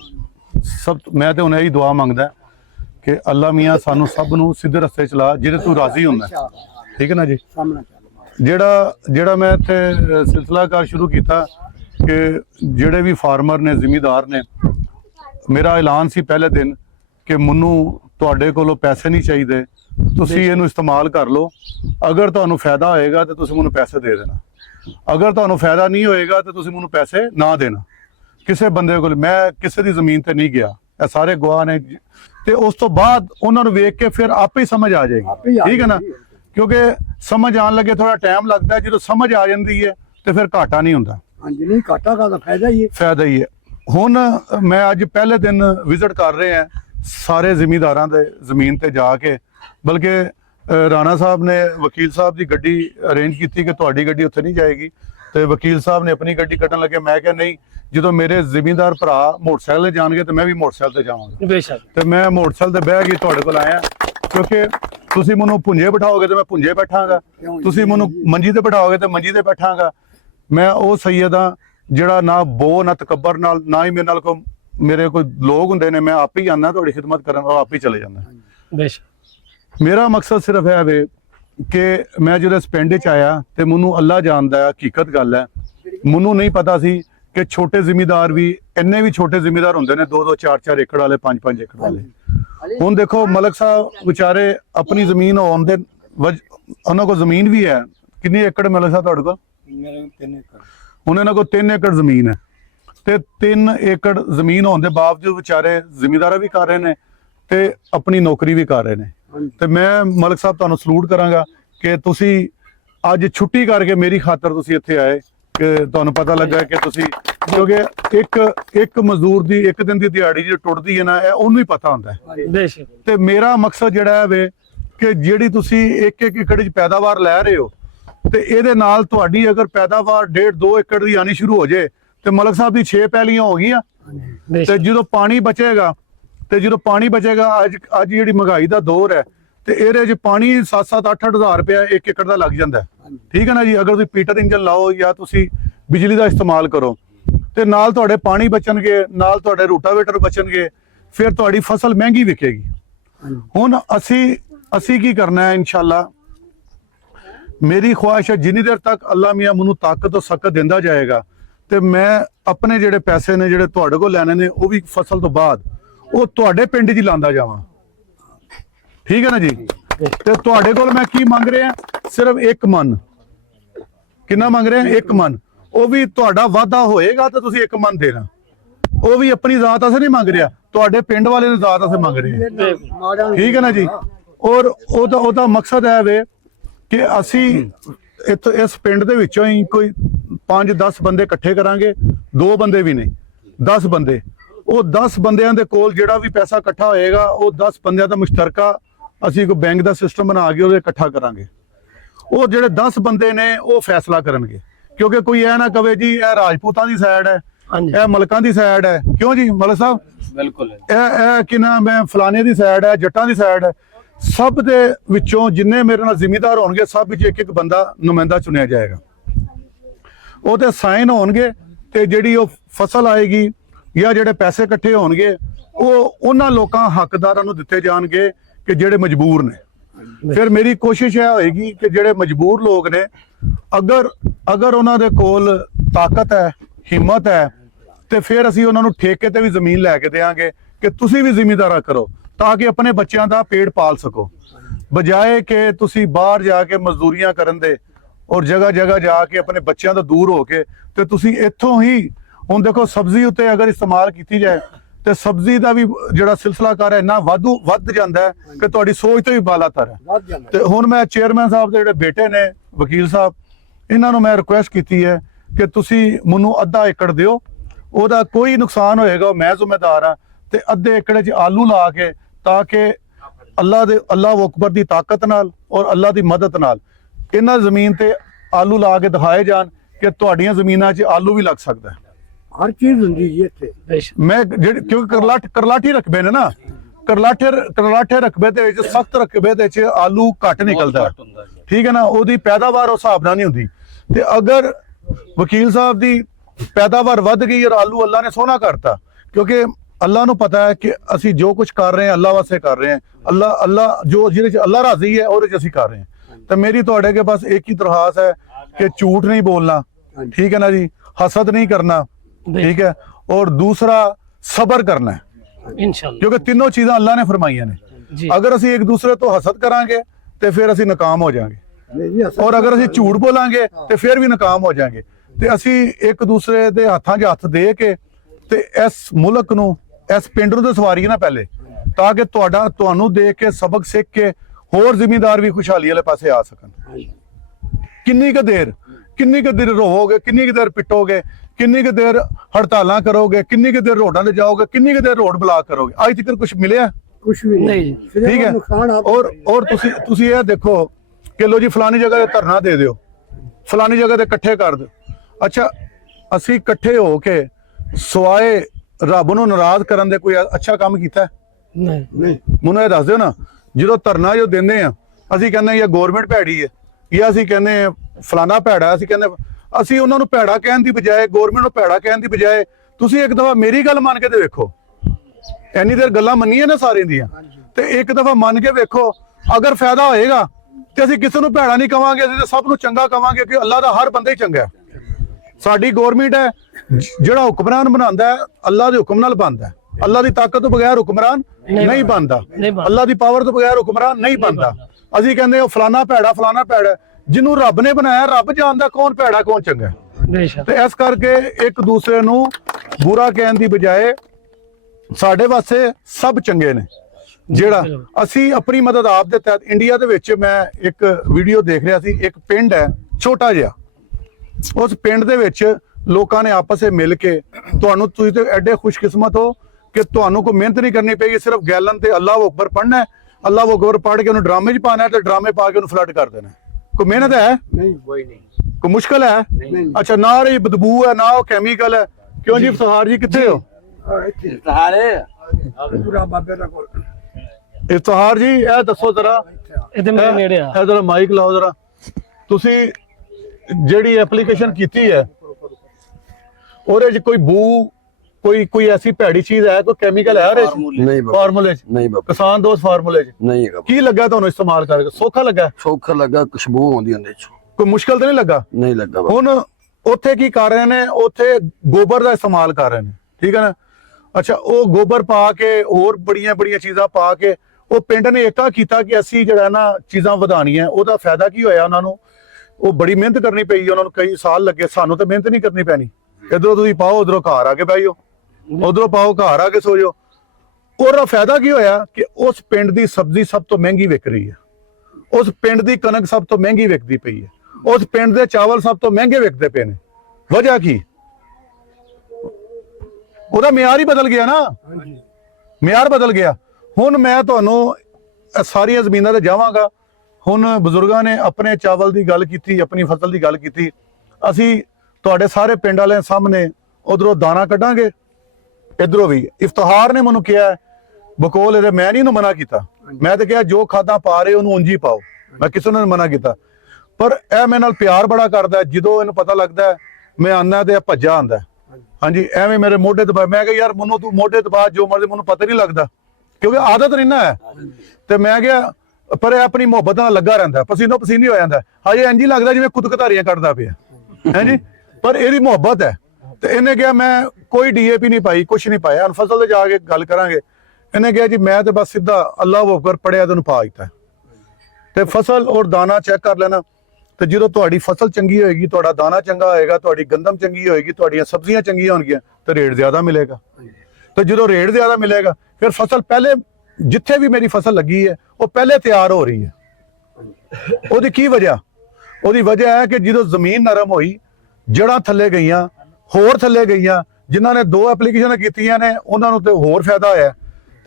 सब मैं ते हुण यही दुआ मंगदा कि अल्लाह मियां सानू सब नु सीधे रस्ते चला जिहदे तू राजी हुंदा। ठीक है ना जी। जेड़ा मैं इत्थे सिलसिलाकार शुरू कीता कि जेड़े भी फार्मर ने जिमीदार ने, मेरा ऐलान सी पहले दिन कि मैनू तुहाडे कोलों पैसे नहीं चाहिए, ਤੁਸੀਂ ਇਹਨੂੰ ਇਸਤੇਮਾਲ ਕਰ ਲਓ। ਅਗਰ ਤੁਹਾਨੂੰ ਫਾਇਦਾ ਹੋਏਗਾ ਤੇ ਤੁਸੀਂ ਮੈਨੂੰ ਪੈਸੇ ਦੇ ਦੇਣਾ, ਅਗਰ ਤੁਹਾਨੂੰ ਫਾਇਦਾ ਨਹੀਂ ਹੋਏਗਾ ਤੇ ਤੁਸੀਂ ਮੈਨੂੰ ਪੈਸੇ ਨਾ ਦੇਣਾ। ਕਿਸੇ ਬੰਦੇ ਕੋਲ ਮੈਂ ਕਿਸੇ ਦੀ ਜ਼ਮੀਨ ਤੇ ਨਹੀਂ ਗਿਆ, ਇਹ ਸਾਰੇ ਗਵਾਹ ਨੇ। ਤੇ ਉਸ ਤੋਂ ਬਾਅਦ ਉਹਨਾਂ ਨੂੰ ਵੇਖ ਕੇ ਫਿਰ ਆਪੇ ਹੀ ਸਮਝ ਆ ਜਾਏਗੀ। ਠੀਕ ਹੈ ਨਾ, ਕਿਉਂਕਿ ਸਮਝ ਆਉਣ ਲੱਗੇ ਥੋੜਾ ਟਾਈਮ ਲੱਗਦਾ, ਜਦੋਂ ਸਮਝ ਆ ਜਾਂਦੀ ਹੈ ਤੇ ਫਿਰ ਘਾਟਾ ਨਹੀਂ ਹੁੰਦਾ। ਹਾਂਜੀ, ਨਹੀਂ ਘਾਟਾ ਦਾ ਫਾਇਦਾ ਹੀ ਹੈ, ਫਾਇਦਾ ਹੀ ਹੈ। ਹੁਣ ਮੈਂ ਅੱਜ ਪਹਿਲੇ ਦਿਨ ਵਿਜ਼ਿਟ ਕਰ ਰਹੇ ਹਾਂ ਸਾਰੇ ਜ਼ਿਮੀਂਦਾਰਾਂ ਦੇ ਜ਼ਮੀਨ ਤੇ ਜਾ ਕੇ, ਬਲਕਿ ਰਾਣਾ ਸਾਹਿਬ ਨੇ ਵਕੀਲ ਸਾਹਿਬ ਦੀ ਗੱਡੀ ਅਰੇਂਜ ਕੀਤੀ ਕਿ ਤੁਹਾਡੀ ਗੱਡੀ ਉੱਥੇ ਨਹੀਂ ਜਾਏਗੀ, ਤੇ ਵਕੀਲ ਸਾਹਿਬ ਨੇ ਆਪਣੀ ਗੱਡੀ ਕੱਢਣ ਲੱਗੇ। ਮੈਂ ਕਿਹਾ ਨਹੀਂ, ਜਦੋਂ ਮੇਰੇ ਜ਼ਿਮੀਂਦਾਰ ਭਰਾ ਮੋਟਰਸਾਈਕਲ ਤੇ ਜਾਣਗੇ ਤੇ ਮੈਂ ਵੀ ਮੋਟਰਸਾਈਕਲ ਤੇ ਜਾਵਾਂਗਾ। ਬੇਸ਼ੱਕ। ਤੇ ਮੈਂ ਮੋਟਰਸਾਈਕਲ ਤੇ ਬਹਿ ਕੇ ਤੁਹਾਡੇ ਕੋਲ ਆਇਆ, ਕਿਉਂਕਿ ਤੁਸੀਂ ਮੈਨੂੰ ਪੁੰਜੇ ਬਿਠਾਓਗੇ ਤੇ ਮੈਂ ਪੁੰਜੇ ਬੈਠਾਂਗਾ, ਤੁਸੀਂ ਮੈਨੂੰ ਮੰਜੀ ਤੇ ਬਿਠਾਓਗੇ ਤੇ ਮੰਜੀ ਤੇ ਬੈਠਾਂਗਾ। ਮੈਂ ਉਹ ਸੈਯਦ ਆ ਜਿਹੜਾ ਨਾ ਬੋ ਨਾ ਤਕੱਬਰ ਨਾਲ, ਨਾ ਹੀ ਮੇਰੇ ਕੋਈ ਲੋਕ ਹੁੰਦੇ ਨੇ, ਮੈਂ ਆਪ ਹੀ ਆਉਂਦਾ ਤੁਹਾਡੀ ਖਿਦਮਤ ਕਰਨ, ਉਹ ਆਪ ਹੀ ਚਲੇ ਜਾਂਦਾ। ਬੇਸ਼ੱਕ। ਮੇਰਾ ਮਕਸਦ ਸਿਰਫ ਹੈ ਵੇ ਕਿ ਮੈਂ ਜਦੋਂ ਇਸ ਪਿੰਡ 'ਚ ਆਇਆ ਤੇ ਮੈਨੂੰ ਅੱਲਾ ਜਾਣਦਾ ਹੈ, ਹਕੀਕਤ ਗੱਲ ਹੈ। ਮੈਨੂੰ ਨਹੀਂ ਪਤਾ ਸੀ ਕਿ ਛੋਟੇ ਜ਼ਿਮੀਂਦਾਰ ਵੀ, ਇੰਨੇ ਵੀ ਛੋਟੇ ਜ਼ਿਮੀਂਦਾਰ ਹੁੰਦੇ ਨੇ, 2-2 4-4 ਏਕੜ ਵਾਲੇ, 5-5 ਏਕੜ ਵਾਲੇ। ਹੁਣ ਦੇਖੋ ਮਲਕ ਸਾਹਿਬ ਵਿਚਾਰੇ ਆਪਣੀ ਜ਼ਮੀਨ ਹੋਣ ਦੇ ਉਹਨਾਂ ਕੋਲ ਜ਼ਮੀਨ ਵੀ ਹੈ। ਕਿੰਨੀ ਏਕੜ ਮਲਕ ਸਾਹਿਬ ਤੁਹਾਡੇ ਕੋਲ? 3 ਏਕੜ। ਹੁਣ ਇਹਨਾਂ ਕੋਲ 3 ਏਕੜ ਜ਼ਮੀਨ ਹੈ, ਤੇ 3 ਏਕੜ ਜ਼ਮੀਨ ਹੋਣ ਦੇ ਬਾਵਜੂਦ ਵਿਚਾਰੇ ਜ਼ਿਮੀਂਦਾਰ ਵੀ ਕਰ ਰਹੇ ਨੇ ਤੇ ਆਪਣੀ ਨੌਕਰੀ ਵੀ ਕਰ ਰਹੇ ਨੇ। ਤੇ ਮੈਂ ਮਲਕ ਸਾਹਿਬ ਤੁਹਾਨੂੰ ਸਲੂਟ ਕਰਾਂਗਾ ਕਿ ਤੁਸੀਂ ਅੱਜ ਛੁੱਟੀ ਕਰਕੇ ਮੇਰੀ ਖਾਤਰ ਤੁਸੀਂ ਇੱਥੇ ਆਏ, ਕਿ ਤੁਹਾਨੂੰ ਪਤਾ ਲੱਗਾ ਕਿ ਤੁਸੀਂ, ਕਿਉਂਕਿ ਇੱਕ ਮਜ਼ਦੂਰ ਦੀ ਇੱਕ ਦਿਨ ਦੀ ਦਿਹਾੜੀ ਜਿਹੜੀ ਟੁੱਟਦੀ ਹੈ ਨਾ, ਇਹ ਉਹਨੂੰ ਹੀ ਪਤਾ ਹੁੰਦਾ ਹੈ। ਬੇਸ਼ੱਕ। ਤੇ ਮੇਰਾ ਮਕਸਦ ਜਿਹੜਾ ਹੈ ਵੇ ਕਿ ਜਿਹੜੀ ਤੁਸੀਂ 1-1 ਏਕੜ 'ਚ ਪੈਦਾਵਾਰ ਲੈ ਰਹੇ ਹੋ, ਤੇ ਇਹਦੇ ਨਾਲ ਤੁਹਾਡੀ ਅਗਰ ਪੈਦਾਵਾਰ 1.5-2 ਏਕੜ ਦੀ ਆਣੀ ਸ਼ੁਰੂ ਹੋ ਜਾਏ ਤੇ ਮਲਕ ਸਾਹਿਬ ਦੀ 6 ਪੈਲੀਆਂ ਹੋ ਗਈਆਂ। ਤੇ ਜਦੋਂ ਪਾਣੀ ਬਚੇਗਾ ਅੱਜ ਜਿਹੜੀ ਮਹਿੰਗਾਈ ਦਾ ਦੌਰ ਹੈ ਤੇ ਇਹਦੇ 'ਚ ਪਾਣੀ 7-7 8-8 ਹਜ਼ਾਰ ਰੁਪਇਆ 1 ਏਕੜ ਦਾ ਲੱਗ ਜਾਂਦਾ ਹੈ। ਠੀਕ ਹੈ ਨਾ ਜੀ। ਅਗਰ ਤੁਸੀਂ ਪੀਟਰ ਇੰਜਨ ਲਾਓ ਜਾਂ ਤੁਸੀਂ ਬਿਜਲੀ ਦਾ ਇਸਤੇਮਾਲ ਕਰੋ ਤੇ ਨਾਲ ਤੁਹਾਡੇ ਪਾਣੀ ਬਚਣਗੇ, ਨਾਲ ਤੁਹਾਡੇ ਰੂਟਾਵੇਟਰ ਬਚਣਗੇ, ਫਿਰ ਤੁਹਾਡੀ ਫਸਲ ਮਹਿੰਗੀ ਵਿਕੇਗੀ। ਹੁਣ ਅਸੀਂ ਕੀ ਕਰਨਾ ਹੈ ਇਨਸ਼ਾਅੱਲਾ। ਮੇਰੀ ਖੁਆਇਸ਼ ਹੈ ਜਿੰਨੀ ਦੇਰ ਤੱਕ ਅੱਲਾ ਮੀਆਂ ਮੈਨੂੰ ਤਾਕਤ ਤੋਂ ਸਕਤ ਦਿੰਦਾ ਜਾਏਗਾ ਤੇ ਮੈਂ ਆਪਣੇ ਜਿਹੜੇ ਪੈਸੇ ਨੇ ਜਿਹੜੇ ਤੁਹਾਡੇ ਕੋਲ ਲੈਣੇ ਨੇ ਉਹ ਵੀ ਫਸਲ ਤੋਂ ਬਾਅਦ ਉਹ ਤੁਹਾਡੇ ਪਿੰਡ 'ਚ ਹੀ ਲਾਉਂਦਾ ਜਾਵਾਂ। ਠੀਕ ਹੈ ਨਾ ਜੀ। ਤੇ ਤੁਹਾਡੇ ਕੋਲ ਮੈਂ ਕੀ ਮੰਗ ਰਿਹਾ? ਸਿਰਫ 1 ਮਨ। ਕਿੰਨਾ ਮੰਗ ਰਿਹਾ? 1 ਮਨ। ਉਹ ਵੀ ਤੁਹਾਡਾ ਵਾਅਦਾ ਹੋਏਗਾ ਤਾਂ ਤੁਸੀਂ 1 ਮਨ ਦੇਣਾ। ਉਹ ਵੀ ਆਪਣੀ ਜ਼ਾਤ ਅਸੇ ਨਹੀਂ ਮੰਗ ਰਿਹਾ, ਤੁਹਾਡੇ ਪਿੰਡ ਵਾਲੇ ਦੀ ਜ਼ਾਤ ਅਸੇ ਮੰਗ ਰਹੇ ਆ। ਠੀਕ ਹੈ ਨਾ ਜੀ। ਔਰ ਉਹਦਾ ਮਕਸਦ ਹੈ ਵੇ ਕਿ ਅਸੀਂ ਇਸ ਪਿੰਡ ਦੇ ਵਿੱਚੋਂ ਹੀ ਕੋਈ 5-10 ਬੰਦੇ ਇਕੱਠੇ ਕਰਾਂਗੇ। 2 ਬੰਦੇ ਵੀ ਨਹੀਂ, 10 ਬੰਦੇ। ਉਹ 10 ਬੰਦਿਆਂ ਦੇ ਕੋਲ ਜਿਹੜਾ ਵੀ ਪੈਸਾ ਇਕੱਠਾ ਹੋਏਗਾ ਉਹ 10 ਬੰਦਿਆਂ ਦਾ ਮੁਸ਼ਤਰਕਾ ਅਸੀਂ ਕੋਈ ਬੈਂਕ ਦਾ ਸਿਸਟਮ ਬਣਾ ਕੇ ਉਹਦੇ ਇਕੱਠਾ ਕਰਾਂਗੇ। ਉਹ ਜਿਹੜੇ 10 ਬੰਦੇ ਨੇ ਉਹ ਫੈਸਲਾ ਕਰਨਗੇ, ਕਿਉਂਕਿ ਕੋਈ ਇਹ ਨਾ ਕਵੇ ਜੀ ਇਹ ਰਾਜਪੂਤਾਂ ਦੀ ਸਾਈਡ ਹੈ, ਇਹ ਮਲਕਾਂ ਦੀ ਸਾਈਡ ਹੈ। ਕਿਉਂ ਜੀ ਮਲਕ ਸਾਹਿਬ? ਬਿਲਕੁਲ। ਇਹ ਕਿ ਨਾ ਮੈਂ ਫਲਾਣੇ ਦੀ ਸਾਈਡ ਹੈ, ਜੱਟਾਂ ਦੀ ਸਾਈਡ ਹੈ। ਸਭ ਦੇ ਵਿੱਚੋਂ ਜਿੰਨੇ ਮੇਰੇ ਨਾਲ ਜ਼ਿਮੀਂਦਾਰ ਹੋਣਗੇ ਸਭ ਵਿੱਚ ਇੱਕ ਬੰਦਾ ਨੁਮਾਇੰਦਾ ਚੁਣਿਆ ਜਾਏਗਾ। ਉਹਦੇ ਸਾਈਨ ਹੋਣਗੇ ਤੇ ਜਿਹੜੀ ਉਹ ਫਸਲ ਆਏਗੀ ਜਾਂ ਜਿਹੜੇ ਪੈਸੇ ਇਕੱਠੇ ਹੋਣਗੇ ਉਹ ਉਹਨਾਂ ਲੋਕਾਂ ਹੱਕਦਾਰਾਂ ਨੂੰ ਦਿੱਤੇ ਜਾਣਗੇ ਕਿ ਜਿਹੜੇ ਮਜਬੂਰ ਨੇ। ਫਿਰ ਮੇਰੀ ਕੋਸ਼ਿਸ਼ ਇਹ ਹੋਏਗੀ ਕਿ ਜਿਹੜੇ ਮਜਬੂਰ ਲੋਕ ਨੇ ਅਗਰ ਉਹਨਾਂ ਦੇ ਕੋਲ ਤਾਕਤ ਹੈ, ਹਿੰਮਤ ਹੈ ਤੇ ਫਿਰ ਅਸੀਂ ਉਹਨਾਂ ਨੂੰ ਠੇਕੇ ਤੇ ਵੀ ਜ਼ਮੀਨ ਲੈ ਕੇ ਦੇਵਾਂਗੇ ਕਿ ਤੁਸੀਂ ਵੀ ਜ਼ਿਮੀਂਦਾਰਾ ਕਰੋ ਤਾਂ ਕਿ ਆਪਣੇ ਬੱਚਿਆਂ ਦਾ ਪੇਟ ਪਾਲ ਸਕੋ, ਬਜਾਏ ਕਿ ਤੁਸੀਂ ਬਾਹਰ ਜਾ ਕੇ ਮਜ਼ਦੂਰੀਆਂ ਕਰਨ ਦੇ ਔਰ ਜਗ੍ਹਾ ਜਾ ਕੇ ਆਪਣੇ ਬੱਚਿਆਂ ਤੋਂ ਦੂਰ ਹੋ ਕੇ ਤੇ ਤੁਸੀਂ ਇੱਥੋਂ ਹੀ। ਹੁਣ ਦੇਖੋ ਸਬਜ਼ੀ ਉੱਤੇ ਅਗਰ ਇਸਤੇਮਾਲ ਕੀਤੀ ਜਾਏ ਤੇ ਸਬਜ਼ੀ ਦਾ ਵੀ ਜਿਹੜਾ ਸਿਲਸਿਲਾਕਾਰ ਹੈ ਇੰਨਾ ਵੱਧ ਜਾਂਦਾ ਹੈ ਕਿ ਤੁਹਾਡੀ ਸੋਚ ਤੋਂ ਵੀ ਬਾਲਾਤਰ ਹੈ। ਤੇ ਹੁਣ ਮੈਂ ਚੇਅਰਮੈਨ ਸਾਹਿਬ ਦੇ ਜਿਹੜੇ ਬੇਟੇ ਨੇ ਵਕੀਲ ਸਾਹਿਬ, ਇਹਨਾਂ ਨੂੰ ਮੈਂ ਰਿਕੁਐਸਟ ਕੀਤੀ ਹੈ ਕਿ ਤੁਸੀਂ ਮੈਨੂੰ ਅੱਧਾ ਏਕੜ ਦਿਓ, ਉਹਦਾ ਕੋਈ ਨੁਕਸਾਨ ਹੋਏਗਾ ਮੈਂ ਜ਼ਿੰਮੇਦਾਰ ਹਾਂ। ਤੇ ਅੱਧੇ ਏਕੜ 'ਚ ਆਲੂ ਲਾ ਕੇ ਤਾਂ ਕਿ ਅੱਲਾਹ ਅਕਬਰ ਦੀ ਤਾਕਤ ਨਾਲ ਔਰ ਅੱਲਾਹ ਦੀ ਮਦਦ ਨਾਲ ਇਹਨਾਂ ਜ਼ਮੀਨ ਤੇ ਆਲੂ ਲਾ ਕੇ ਦਿਖਾਏ ਜਾਣ ਕਿ ਤੁਹਾਡੀਆਂ ਜ਼ਮੀਨਾਂ 'ਚ ਆਲੂ ਵੀ ਲੱਗ ਸਕਦਾ ਹੈ। ਹਰ ਚੀਜ਼ ਹੁੰਦੀ ਜੀ ਇੱਥੇ। ਮੈਂ ਕਿਉਂਕਿ ਕਰਲਾਠੀ ਰਕਬੇ ਨੇ ਨਾ, ਕਰਲਾਠੇ ਰਕਬੇ ਦੇ ਵਿੱਚ, ਸਖਤ ਰਕਬੇ ਦੇ ਵਿੱਚ ਆਲੂ ਘੱਟ ਨਿਕਲਦਾ। ਠੀਕ ਹੈ ਨਾ। ਉਹਦੀ ਪੈਦਾਵਾਰ ਉਸ ਹਿਸਾਬ ਨਾਲ ਨਹੀਂ ਹੁੰਦੀ। ਤੇ ਅਗਰ ਵਕੀਲ ਸਾਹਿਬ ਦੀ ਪੈਦਾਵਾਰ ਵੱਧ ਗਈ ਔਰ ਆਲੂ ਅੱਲਾ ਨੇ ਸੋਹਣਾ ਕਰਤਾ, ਕਿਉਂਕਿ ਅੱਲਾ ਨੂੰ ਪਤਾ ਹੈ ਕਿ ਅਸੀਂ ਜੋ ਕੁਝ ਕਰ ਰਹੇ ਹਾਂ ਅੱਲਾ ਵਾਸਤੇ ਕਰ ਰਹੇ ਹਾਂ। ਅੱਲਾ ਜੋ ਜਿਹਦੇ 'ਚ ਅੱਲਾ ਰਾਜ਼ੀ ਹੈ ਉਹਦੇ 'ਚ ਅਸੀਂ ਕਰ ਰਹੇ ਹਾਂ। ਤਾਂ ਮੇਰੀ ਤੁਹਾਡੇ ਅੱਗੇ ਬਸ ਇੱਕ ਹੀ ਦਰਖਾਸਤ ਹੈ ਕਿ ਝੂਠ ਨਹੀਂ ਬੋਲਣਾ। ਠੀਕ ਹੈ ਨਾ ਜੀ। ਹਸਦ ਨਹੀਂ ਕਰਨਾ। ठीक है। और दूसरा सबर करना है इंशाअल्लाह, क्योंकि तीनों चीज़ां अल्लाह ने फरमाइयां ने। अगर असी एक दूसरे तो हसद करांगे तो फिर असी नाकाम हो जाएंगे, और अगर असी झूठ बोलांगे तो फिर भी नाकाम हो जाएंगे। तो असी एक दूसरे के हत्थां 'च हत्थ दे के ते इस मुल्क नूं, इस पिंड नूं ते सवारीए ना पहले, ताकि तुहानूं देख के सबक सीख के होर जिमीदार भी खुशहाली वाले पासे आ सकन। किन्नी क देर रोवोगे, किन्नी क देर पिटोगे, किन्नी क देर हड़ताल करोगे, किन्नी क देर रोडां ते जाओगे, किन्नी क देर रोड ब्लॉक करोगे? अज तक कुछ मिले? कुछ भी नहीं। ठीक है। और तुसी ये देखो कि लो जी फलानी जगह ते धरना दे दिओ, फलानी जगह ते इकट्ठे कर दो। अच्छा, असी इकट्ठे हो के सवाए रब नूं नाराज करन दे कोई अच्छा काम कीता? नहीं। ਮੈਨੂੰ ਇਹ ਦੱਸ ਦਿਓ ਨਾ, ਜਦੋਂ ਧਰਨਾ ਜੋ ਦਿੰਦੇ ਆ ਅਸੀਂ ਕਹਿੰਦੇ ਇਹ ਗਵਰਨਮੈਂਟ ਭੈੜੀ ਹੈ ਜਾਂ ਅਸੀਂ ਕਹਿੰਦੇ ਫਲਾਣਾ ਭੈੜਾ, ਅਸੀਂ ਉਹਨਾਂ ਨੂੰ ਭੈੜਾ ਕਹਿਣ ਦੀ ਬਜਾਏ, ਗਵਰਨਮੈਂਟ ਨੂੰ ਭੈੜਾ ਕਹਿਣ ਦੀ ਬਜਾਏ ਤੁਸੀਂ ਇੱਕ ਦਫਾ ਮੇਰੀ ਗੱਲ ਮੰਨ ਕੇ ਤੇ ਵੇਖੋ। ਇੰਨੀ ਦੇਰ ਗੱਲਾਂ ਮੰਨੀਆਂ ਨਾ ਸਾਰਿਆਂ ਦੀਆਂ, ਤੇ ਇੱਕ ਦਫਾ ਮੰਨ ਕੇ ਵੇਖੋ। ਅਗਰ ਫਾਇਦਾ ਹੋਏਗਾ ਤੇ ਅਸੀਂ ਕਿਸੇ ਨੂੰ ਭੈੜਾ ਨਹੀਂ ਕਵਾਂਗੇ, ਅਸੀਂ ਸਭ ਨੂੰ ਚੰਗਾ ਕਵਾਂਗੇ ਕਿ ਅੱਲਾਹ ਦਾ ਹਰ ਬੰਦਾ ਹੀ ਚੰਗਾ ਹੈ। ਸਾਡੀ ਗਵਰਨਮੈਂਟ ਹੈ, ਜਿਹੜਾ ਹੁਕਮਰਾਨ ਬਣਾਉਂਦਾ ਹੈ ਅੱਲਾਹ ਦੇ ਹੁਕਮ ਨਾਲ ਬਣਦਾ ਹੈ। ਅੱਲਾਹ ਦੀ ਤਾਕਤ ਤੋਂ ਬਗੈਰ ਹੁਕਮਰਾਨ ਨਹੀਂ ਬਣਦਾ, ਅੱਲਾਹ ਦੀ ਪਾਵਰ ਤੋਂ ਬਗੈਰ ਹੁਕਮਰਾਨ ਨਹੀਂ ਬਣਦਾ। ਅਸੀਂ ਕਹਿੰਦੇ ਉਹ ਫਲਾਣਾ ਭੈੜਾ, ਜਿਹਨੂੰ ਰੱਬ ਨੇ ਬਣਾਇਆ ਰੱਬ ਜਾਣਦਾ ਕੌਣ ਭੈੜਾ ਕੌਣ ਚੰਗਾ। ਤੇ ਇਸ ਕਰਕੇ ਇੱਕ ਦੂਸਰੇ ਨੂੰ ਬੁਰਾ ਕਹਿਣ ਦੀ ਬਜਾਏ ਸਾਡੇ ਵਾਸਤੇ ਸਭ ਚੰਗੇ ਨੇ। ਜਿਹੜਾ ਅਸੀਂ ਆਪਣੀ ਮਦਦ ਆਪ ਦੇ ਤਹਿਤ ਇੰਡੀਆ ਦੇ ਵਿੱਚ, ਮੈਂ ਇੱਕ ਵੀਡੀਓ ਦੇਖ ਰਿਹਾ ਸੀ, ਇੱਕ ਪਿੰਡ ਹੈ ਛੋਟਾ ਜਿਹਾ, ਉਸ ਪਿੰਡ ਦੇ ਵਿੱਚ ਲੋਕਾਂ ਨੇ ਆਪਸ ਵਿੱਚ ਮਿਲ ਕੇ, ਤੁਸੀਂ ਤੇ ਐਡੇ ਖੁਸ਼ਕਿਸਮਤ ਹੋ ਕਿ ਤੁਹਾਨੂੰ ਕੋਈ ਮਿਹਨਤ ਨਹੀਂ ਕਰਨੀ ਪਏਗੀ, ਸਿਰਫ ਗੈਲਨ ਤੇ ਅੱਲਾਹ ਅਕਬਰ ਪੜ੍ਹਨਾ ਹੈ, ਅੱਲਾਹ ਅਕਬਰ ਪੜ੍ਹ ਕੇ ਉਹਨੂੰ ਡਰਾਮੇ 'ਚ ਪਾਣਾ ਤੇ ਡਰਾਮੇ ਪਾ ਕੇ ਉਹਨੂੰ ਫਲੱਡ ਕਰ ਦੇਣਾ। ਕੋਈ ਮਿਹਨਤ ਹੈ? नहीं, कोई नहीं। ਕੋਈ ਮੁਸ਼ਕਲ ਹੈ? ਅੱਛਾ, ਨਾ ਰਹੀ ਬਦਬੂ ਹੈ, ਨਾ ਉਹ ਕੈਮੀਕਲ ਹੈ। ਕਿਉਂ ਜੀ ਇਫਤਿਖਾਰ ਜੀ, ਕਿੱਥੇ ਹੋ? ਪੂਰਾ ਬਾਬੇ ਦਾ ਕੋਲ ਇਫਤਿਖਾਰ ਜੀ ਇਹ ਦੱਸੋ ਜ਼ਰਾ, ਇਹਦੇ ਮੇਰੇ ਨੇੜੇ ਆ। ਇਹ ਜ਼ਰਾ ਮਾਈਕ ਲਾਓ ਜ਼ਰਾ। ਤੁਸੀਂ ਜਿਹੜੀ ਐਪਲੀਕੇਸ਼ਨ ਕੀਤੀ ਹੈ ਉਹਦੇ 'ਚ ਕੋਈ ਬੂ, ਕੋਈ ਐਸੀ ਭੈੜੀ ਚੀਜ਼ ਹੈ, ਕੋਈ ਕੈਮੀਕਲ ਹੈ ਉਹਦੇ 'ਚ? ਨਹੀਂ ਬਾਬਾ, ਫਾਰਮੂਲੇ 'ਚ? ਨਹੀਂ ਬਾਬਾ, ਕਿਸਾਨ ਦੋਸਤ ਫਾਰਮੂਲੇ 'ਚ ਨਹੀਂ ਹੈਗਾ। ਕੀ ਲੱਗਾ ਤੁਹਾਨੂੰ ਇਸਤੇਮਾਲ ਕਰਕੇ? ਸੌਖਾ ਲੱਗਾ? ਸੌਖਾ ਲੱਗਾ, ਖੁਸ਼ਬੂ ਆਉਂਦੀ ਉਹਦੇ ਚੋਂ। ਕੋਈ ਮੁਸ਼ਕਲ ਤਾਂ ਨਹੀਂ ਲੱਗਾ? ਨਹੀਂ ਲੱਗਾ ਬਾਬਾ। ਹੁਣ ਉੱਥੇ ਕੀ ਕਰ ਰਹੇ ਨੇ? ਉੱਥੇ ਗੋਬਰ ਦਾ ਇਸਤੇਮਾਲ ਕਰ ਰਹੇ ਨੇ, ਠੀਕ ਹੈ ਨਾ? ਅੱਛਾ, ਉਹ ਗੋਬਰ ਪਾ ਕੇ ਹੋਰ ਬੜੀਆਂ ਚੀਜ਼ਾਂ ਪਾ ਕੇ ਉਹ ਪਿੰਡ ਨੇ ਏਕਾ ਕੀਤਾ ਕਿ ਅਸੀਂ ਜਿਹੜਾ ਨਾ ਚੀਜ਼ਾਂ ਵਧਾਣੀਆਂ। ਉਹਦਾ ਫਾਇਦਾ ਕੀ ਹੋਇਆ ਉਹਨਾਂ ਨੂੰ? ਉਹ ਬੜੀ ਮਿਹਨਤ ਕਰਨੀ ਪਈ ਉਹਨਾਂ ਨੂੰ, ਕਈ ਸਾਲ ਲੱਗੇ। ਸਾਨੂੰ ਤਾਂ ਮਿਹਨਤ ਨਹੀਂ ਕਰਨੀ ਪੈਣੀ। ਇਧਰੋਂ ਤੁਸੀਂ ਪਾਓ, ਉਧਰੋਂ ਘਰ ਆ ਕੇ ਬਹਿ ਜਾਓ, ਉਧਰੋਂ ਪਾਓ, ਘਰ ਆ ਕੇ ਸੋ ਜਾਓ। ਉਹਦਾ ਫਾਇਦਾ ਕੀ ਹੋਇਆ ਕਿ ਉਸ ਪਿੰਡ ਦੀ ਸਬਜ਼ੀ ਸਭ ਤੋਂ ਮਹਿੰਗੀ ਵਿਕ ਰਹੀ ਹੈ, ਉਸ ਪਿੰਡ ਦੀ ਕਣਕ ਸਭ ਤੋਂ ਮਹਿੰਗੀ ਵਿਕਦੀ ਪਈ ਹੈ, ਉਸ ਪਿੰਡ ਦੇ ਚਾਵਲ ਸਭ ਤੋਂ ਮਹਿੰਗੇ ਵਿਕਦੇ ਪਏ ਨੇ। ਵਜ੍ਹਾ ਕੀ? ਉਹਦਾ ਮਿਆਰ ਹੀ ਬਦਲ ਗਿਆ ਨਾ, ਮਿਆਰ ਬਦਲ ਗਿਆ। ਹੁਣ ਮੈਂ ਤੁਹਾਨੂੰ ਸਾਰੀਆਂ ਜ਼ਮੀਨਾਂ ਤੇ ਜਾਵਾਂਗਾ। ਹੁਣ ਬਜ਼ੁਰਗਾਂ ਨੇ ਆਪਣੇ ਚਾਵਲ ਦੀ ਗੱਲ ਕੀਤੀ, ਆਪਣੀ ਫਸਲ ਦੀ ਗੱਲ ਕੀਤੀ। ਅਸੀਂ ਤੁਹਾਡੇ ਸਾਰੇ ਪਿੰਡ ਵਾਲਿਆਂ ਸਾਹਮਣੇ ਉਧਰੋਂ ਦਾਣਾ ਕੱਢਾਂਗੇ, ਇਧਰੋਂ ਵੀ। ਇਫਤਿਖਾਰ ਨੇ ਮੈਨੂੰ ਕਿਹਾ ਬਕੋਲ ਇਹਦੇ, ਮੈਂ ਨਹੀਂ ਇਹਨੂੰ ਮਨਾ ਕੀਤਾ। ਮੈਂ ਤਾਂ ਕਿਹਾ ਜੋ ਖਾਦਾਂ ਪਾ ਰਹੇ ਉਹਨੂੰ ਉਂਝ ਹੀ ਪਾਓ, ਮੈਂ ਕਿਸੇ ਨੂੰ ਮਨਾ ਕੀਤਾ। ਪਰ ਇਹ ਮੇਰੇ ਨਾਲ ਪਿਆਰ ਬੜਾ ਕਰਦਾ। ਜਦੋਂ ਇਹਨੂੰ ਪਤਾ ਲੱਗਦਾ ਮੈਂ ਆਉਂਦਾ ਤੇ ਇਹ ਭੱਜਾ ਆਉਂਦਾ। ਹਾਂਜੀ, ਐਵੇਂ ਮੇਰੇ ਮੋਢੇ ਦਬਾ। ਮੈਂ ਕਿਹਾ ਯਾਰ ਮੈਨੂੰ ਤੂੰ ਮੋਢੇ ਦਬਾ ਜੋ ਮਰਜ਼ੀ, ਮੈਨੂੰ ਪਤਾ ਨਹੀਂ ਲੱਗਦਾ ਕਿਉਂਕਿ ਆਦਤ ਨਹੀਂ ਨਾ ਹੈ। ਤੇ ਮੈਂ ਕਿਹਾ ਪਰ ਇਹ ਆਪਣੀ ਮੁਹੱਬਤ ਨਾਲ ਲੱਗਾ ਰਹਿੰਦਾ, ਪਸੀਨੋ ਪਸੀਨੀ ਹੋ ਜਾਂਦਾ। ਹਜੇ ਇੰਝ ਹੀ ਲੱਗਦਾ ਜਿਵੇਂ ਕੁੱਤ-ਘਤਾਰੀਆਂ ਕੱਢਦਾ ਪਿਆ ਹੈ ਜੀ, ਪਰ ਇਹਦੀ ਮੁਹੱਬਤ ਹੈ। ਤੇ ਇਹਨੇ ਕਿਹਾ ਮੈਂ ਕੋਈ ਡੀਏਪੀ ਨਹੀਂ ਪਾਈ, ਕੁਛ ਨਹੀਂ ਪਾਇਆ। ਹੁਣ ਫਸਲ ਤੇ ਜਾ ਕੇ ਗੱਲ ਕਰਾਂਗੇ। ਇਹਨੇ ਕਿਹਾ ਜੀ ਮੈਂ ਤੇ ਬਸ ਸਿੱਧਾ ਅੱਲਾਹੁ ਅਕਬਰ ਪੜਿਆ ਤੈਨੂੰ ਪਾ ਦਿੱਤਾ। ਤੇ ਫਸਲ ਔਰ ਦਾਣਾ ਚੈੱਕ ਕਰ ਲੈਣਾ। ਤੇ ਜਦੋਂ ਤੁਹਾਡੀ ਫਸਲ ਚੰਗੀ ਹੋਏਗੀ, ਤੁਹਾਡਾ ਦਾਣਾ ਚੰਗਾ ਹੋਏਗਾ, ਤੁਹਾਡੀ ਗੰਦਮ ਚੰਗੀ ਹੋਏਗੀ, ਤੁਹਾਡੀਆਂ ਸਬਜ਼ੀਆਂ ਚੰਗੀਆਂ ਹੋਣਗੀਆਂ ਤੇ ਰੇਟ ਜ਼ਿਆਦਾ ਮਿਲੇਗਾ। ਤੇ ਜਦੋਂ ਰੇਟ ਜ਼ਿਆਦਾ ਮਿਲੇਗਾ ਫਿਰ ਫਸਲ ਪਹਿਲੇ, ਜਿੱਥੇ ਵੀ ਮੇਰੀ ਫਸਲ ਲੱਗੀ ਹੈ ਉਹ ਪਹਿਲੇ ਤਿਆਰ ਹੋ ਰਹੀ ਹੈ। ਉਹਦੀ ਕੀ ਵਜ੍ਹਾ? ਉਹਦੀ ਵਜ੍ਹਾ ਹੈ ਕਿ ਜਦੋਂ ਜ਼ਮੀਨ ਨਰਮ ਹੋਈ, ਜੜਾਂ ਥੱਲੇ ਗਈਆਂ, ਹੋਰ ਥੱਲੇ ਗਈਆਂ। ਜਿਨ੍ਹਾਂ ਨੇ 2 ਐਪਲੀਕੇਸ਼ਨਾਂ ਕੀਤੀਆਂ ਨੇ ਉਹਨਾਂ ਨੂੰ ਤੇ ਹੋਰ ਫਾਇਦਾ ਹੋਇਆ।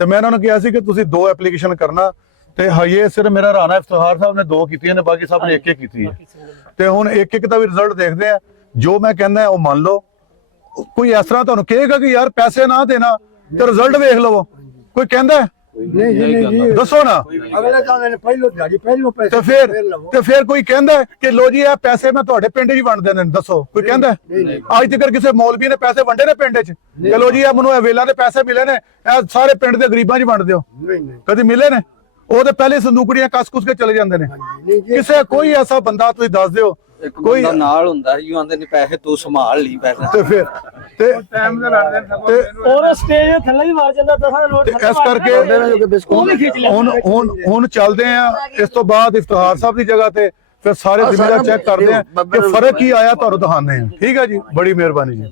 ਤੇ ਮੈਂ ਇਹਨਾਂ ਨੂੰ ਕਿਹਾ ਸੀ ਕਿ ਤੁਸੀਂ 2 ਐਪਲੀਕੇਸ਼ਨ ਕਰਨਾ। ਤੇ ਹਜੇ ਸਿਰਫ ਮੇਰਾ ਰਾਣਾ ਇਫਤਿਖਾਰ ਸਾਹਿਬ ਨੇ 2 ਕੀਤੀਆਂ ਨੇ, ਬਾਕੀ ਸਭ ਨੇ 1 ਕੀਤੀ ਹੈ। ਤੇ ਹੁਣ 1 ਦਾ ਵੀ ਰਿਜ਼ਲਟ ਦੇਖਦੇ ਆ। ਜੋ ਮੈਂ ਕਹਿੰਦਾ ਉਹ ਮੰਨ ਲਓ। ਕੋਈ ਇਸ ਤਰ੍ਹਾਂ ਤੁਹਾਨੂੰ ਕਹੇਗਾ ਕਿ ਯਾਰ ਪੈਸੇ ਨਾ ਦੇਣਾ ਤੇ ਰਿਜ਼ਲਟ ਵੇਖ ਲਵੋ, ਕੋਈ ਕਹਿੰਦਾ? ਨਹੀਂ ਜੀ, ਦੱਸੋ ਨਾ। ਅਗਲੇ ਕਹਿੰਦੇ ਨੇ ਪਹਿਲੋਂ ਦਿਹਾੜੀ, ਪਹਿਲੋਂ ਪੈਸੇ। ਤੇ ਫਿਰ ਕੋਈ ਕਹਿੰਦਾ ਕਿ ਲੋ ਜੀ ਇਹ ਪੈਸੇ ਮੈਂ ਤੁਹਾਡੇ ਪਿੰਡ 'ਚ ਹੀ ਵੰਡ ਦੇਣੇ ਨੇ? ਦੱਸੋ, ਕੋਈ ਕਹਿੰਦਾ? ਅੱਜ ਤੱਕ ਕਿਸੇ ਮੌਲਵੀ ਨੇ ਪੈਸੇ ਵੰਡੇ ਨੇ ਪਿੰਡ 'ਚ? ਕਿ ਲੋ ਜੀ ਇਹ ਮੈਨੂੰ ਵੇਲਾ ਦੇ ਪੈਸੇ ਮਿਲੇ ਨੇ, ਇਹ ਸਾਰੇ ਪਿੰਡ ਦੇ ਗਰੀਬਾਂ 'ਚ ਵੰਡ ਦਿਓ? ਕਦੀ ਮਿਲੇ ਨੇ? ਉਹ ਤੇ ਪਹਿਲੇ ਸੰਦੂਕੜੀਆਂ ਕੱਸ-ਕੁਸ ਕੇ ਚਲੇ ਜਾਂਦੇ ਨੇ। ਕਿਸੇ ਕੋਈ ਐਸਾ ਬੰਦਾ ਤੁਸੀਂ ਦੱਸ ਦਿਓ ਕੋਈ ਨਾਲ ਹੁੰਦਾ ਯੂ ਆਂਦੇ ਨੇ ਪੈਸੇ ਤੂੰ ਸੰਭਾਲ ਲਈ ਪੈਸੇ। ਤੇ ਫਿਰ ਤੇ ਟਾਈਮ ਦੇ ਲੜਦੇ ਨੇ। ਔਰ ਸਟੇਜ ਥੱਲੇ ਵੀ ਮਾਰ ਜਾਂਦਾ 10 ਨੋਟ। ਇਸ ਕਰਕੇ ਉਹ ਵੀ ਖਿੱਚ ਲਿਆ। ਹੁਣ ਚੱਲਦੇ ਆ ਇਸ ਤੋਂ ਬਾਅਦ ਇਫਤਿਖਾਰ ਸਾਹਿਬ ਦੀ ਜਗ੍ਹਾ ਤੇ, ਫਿਰ ਸਾਰੇ ਜ਼ਿਮੀਦਾਰ ਚੈੱਕ ਕਰਦੇ ਆ ਕਿ ਫਰਕ ਕੀ ਆਇਆ, ਤੁਹਾਨੂੰ ਦਿਖਾਉਂਦੇ ਆ। ਠੀਕ ਹੈ ਜੀ, ਬੜੀ ਮਿਹਰਬਾਨੀ ਜੀ।